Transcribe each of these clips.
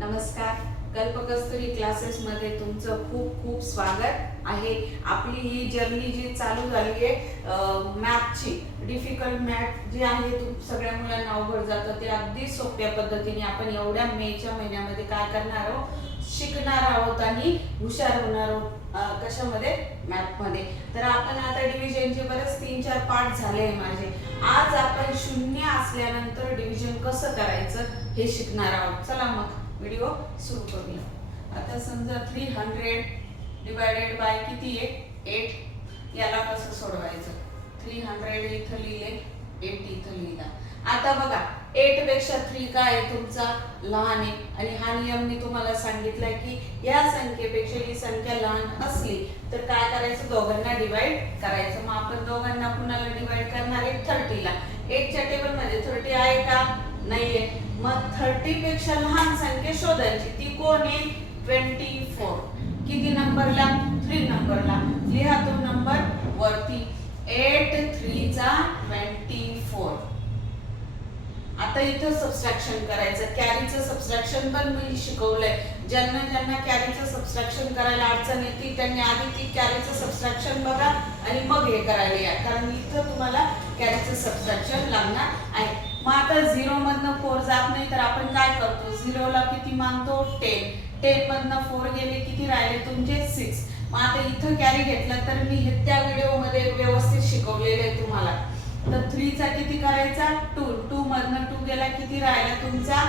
नमस्कार. कल्पकस्तुरी क्लासेसमध्ये तुमचं खूप खूप स्वागत आहे. आपली ही जर्नी जी चालू झाली आहे मॅथची, डिफिकल्ट मॅथ जी आहे सगळ्या मुलांना अवघड जातं, ते अगदी सोप्या पद्धतीने आपण एवढ्या मेच्या महिन्यामध्ये काय करणार आहोत, शिकणार आहोत आणि हुशार होणार आहोत. कशामध्ये? मॅथमध्ये. तर आपण आता डिव्हिजनचे बरेच 3-4 पार्ट झाले आहे माझे. आज आपण शून्य असल्यानंतर डिव्हिजन कसं करायचं हे शिकणार आहोत. चला मग व्हिडिओ सुरू करूया. आता समजा 300 डिवायडेड बाय किती आहे? 8. याला कसं सोडवायचं? 300 इथं लिहिले, 8 इथं लिहिला. आता बघा 8 पेक्षा 3 काय आहे? तुमचा लहान आहे. आणि हा नियम मी तुम्हाला सांगितलाय की या संख्येपेक्षा ही संख्या लहान असली तर काय करायचं? दोघांना डिवाइड करायचं. मग आपण दोघांना कुणाला डिवाइड करणार आहे? 30 ला. 8 च्या टेबल मध्ये 30 आहे का? नाहीये. मग 30 पेक्षा लहान संख्या शोधायची. ती कोण आहे? 24. किती नंबरला? 3 नंबरला. लिहा तो नंबर वरती. 8 3 चा 24. आता इथं सबट्रॅक्शन करायचं. कॅरीचं सबट्रॅक्शन पण मी शिकवलंय. ज्यांना ज्यांना कॅरीचं सबट्रॅक्शन करायला अडचण येते त्यांनी आधी ती कॅरीचं सबट्रॅक्शन बघा आणि मग हे करायला या, कारण इथं तुम्हाला कॅरीचं सबट्रॅक्शन लागणार आहे. मग आता 0 मधनं 4 जात नाही तर आपण काय करतो? 0 ला किती मानतो? 10. 10 मधनं 4 गेले, किती राहिले तुमचे? 6. मग आता इथं कॅरी घेतला तर मी हे त्या व्हिडिओमध्ये व्यवस्थित शिकवलेले आहे तुम्हाला. तर 3 चा किती करायचा? 2. 2 मधनं 2 गेला, किती राहिला तुमचा?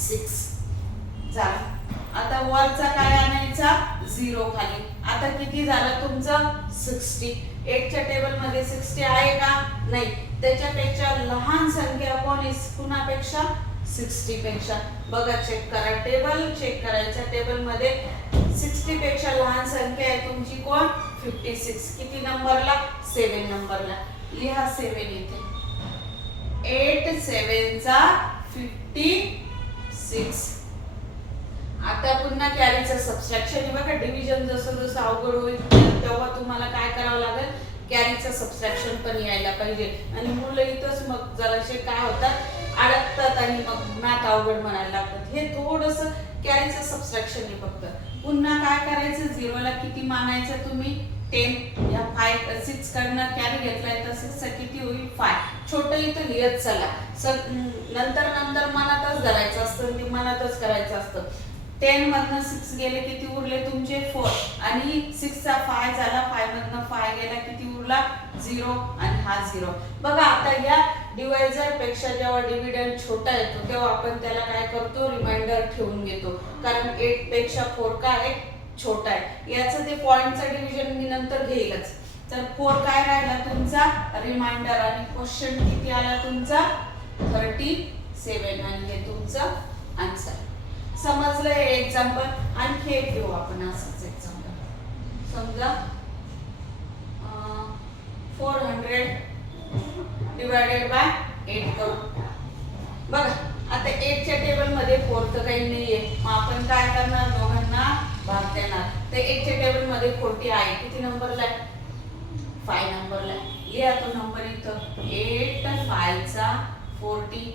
6. झालं. आता वरचा काय आणायचा? 0 खाली. आता किती झालं तुमचं? 60. 8 च्या टेबल मध्ये 60 आहे का? नाही. त्याच्यापेक्षा लहान संख्या कोण आहे? कुणापेक्षा? 60 पेक्षा. बघा, चेक करा टेबल, चेक करायच्या टेबल मध्ये 60 पेक्षा लहान संख्या आहे तुमची कोण? 56. किती नंबरला? 7 नंबरला. लिहा 7 इथे. 8 7 चा 56. आता पुन्हा कॅरीचं सबट्रॅक्शन. बघा, डिव्हिजन जसं जसं अवघड होईल तेव्हा तुम्हाला काय करावं लागेल? कॅरीचं सबट्रॅक्शन पण यायला पाहिजे. आणि मुलं इथंच मग जराशे काय होतात? अडकतात आणि मग मॅथ अवघड म्हणायला लागतात. हे थोडंसं कॅरीचं सबट्रॅक्शन आहे फक्त. पुन्हा काय करायचं? 0 ला किती मानायचं तुम्ही? 10. या 6 कडनं कॅरी घेतलाय तर 6 चा किती होईल? 5. छोटं इथं लिहत चला. नंतर नंतर मनातच धरायचं असतं, ते मनातच करायचं असतं. 10 मधनं 6 गेले, किती उरले तुमचे? 4. आणि 6 चा 5 झाला, 5 मधनं 5 गेला, किती उरला? 0. आणि हा 0. बघा, आता या डिवायझर पेक्षा जेव्हा डिव्हिडंड छोटा येतो तेव्हा आपण त्याला काय करतो? रिमाइंडर ठेवून घेतो, कारण 8 पेक्षा 4 काय छोटा आहे. याचं ते पॉइंटचं डिव्हिजन मी नंतर घेईलच. तर 4 काय राहिला तुमचा? रिमाइंडर. आणि क्वेश्चन किती आला तुमचा? 37. आणि हे तुमचं आन्सर. समजलं हे एक्झाम्पल? आणखी एक घेऊ आपण असंच एक्झाम्पल. समजा 400 डिवायडेड बाय 8 करू. बघा, आता 8 च्या टेबल मध्ये 4 तर काही नाहीये. मग आपण काय करणार? दोघांना भाग देणार. तर 8 च्या टेबल मध्ये 40 आहे. किती नंबरला आहे? 5 नंबरला आहे. लिहा तो नंबर इथं. 8 5 चा 40.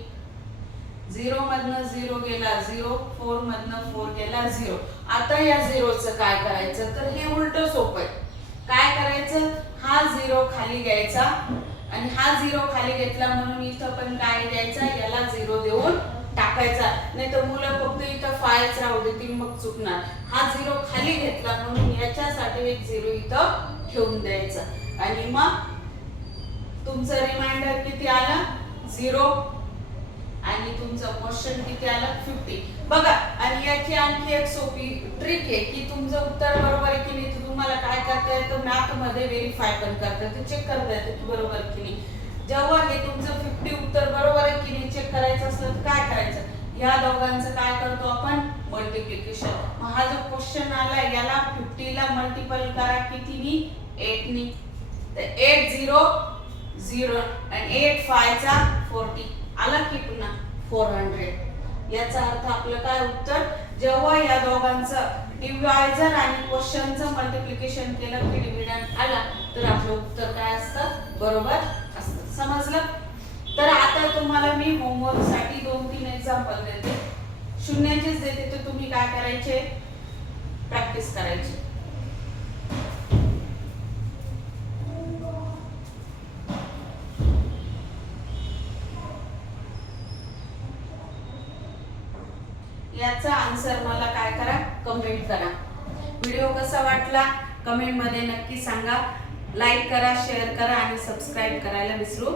0 मधनं 0 गेला 0. 4 मधनं 4 गेला 0. आता या 0चं काय करायचं? तर हे उलट सोपं आहे. काय करायचं? हा 0 खाली घ्यायचा आणि हा 0 खाली घेतला म्हणून इथं पण काय द्यायचा? याला 0 देऊन टाकायचा. नाही तर मुलं फक्त इथं 5 राहू देतील, मग चुकणार. हा 0 खाली घेतला म्हणून याच्यासाठी एक 0 इथं ठेवून द्यायचा. आणि मग तुमचं रिमाइंडर किती आलं? 0. आणि तुमचं क्वेश्चन किती आलं? 50. बघा, आणि याची आणखी एक सोपी ट्रिक आहे की तुमचं उत्तर बरोबर आहे की नाही तुम्हाला काय करता येतं? मॅथ मध्ये व्हेरीफाय पण करता येतं, चेक करता येतं की बरोबर की नाही. जेव्हा हे तुमचं 50 उत्तर बरोबर आहे की नाही चेक करायचं असलं तर काय करायचं? या दोघांचं काय करतो आपण? मल्टिप्लिकेशन. मग हा जो क्वेश्चन आला याला 50 ला मल्टिपल करा कितीनी? 8 नी. तर 8 0 0 आणि 8 5 चा 40 आला की पुन्हा 400. याचा अर्थ आपलं काय उत्तर? जेव्हा या दोघांचं डिवायझर आणि क्वेश्चनचं मल्टिप्लिकेशन केलं की डिव्हिडंड आला तर आपलं उत्तर काय असतं? बरोबर असतं. समजलं? तर आता तुम्हाला मी होमवर्क साठी 2-3 एक्झाम्पल देते. शून्याचेच देते तर तुम्ही काय करायचे, प्रॅक्टिस करायची. याचा आन्सर मला काय करा, कमेंट करा. व्हिडिओ कसा वाटला कमेंट मध्ये नक्की सांगा. लाईक करा, शेअर करा आणि सबस्क्राईब करायला विसरू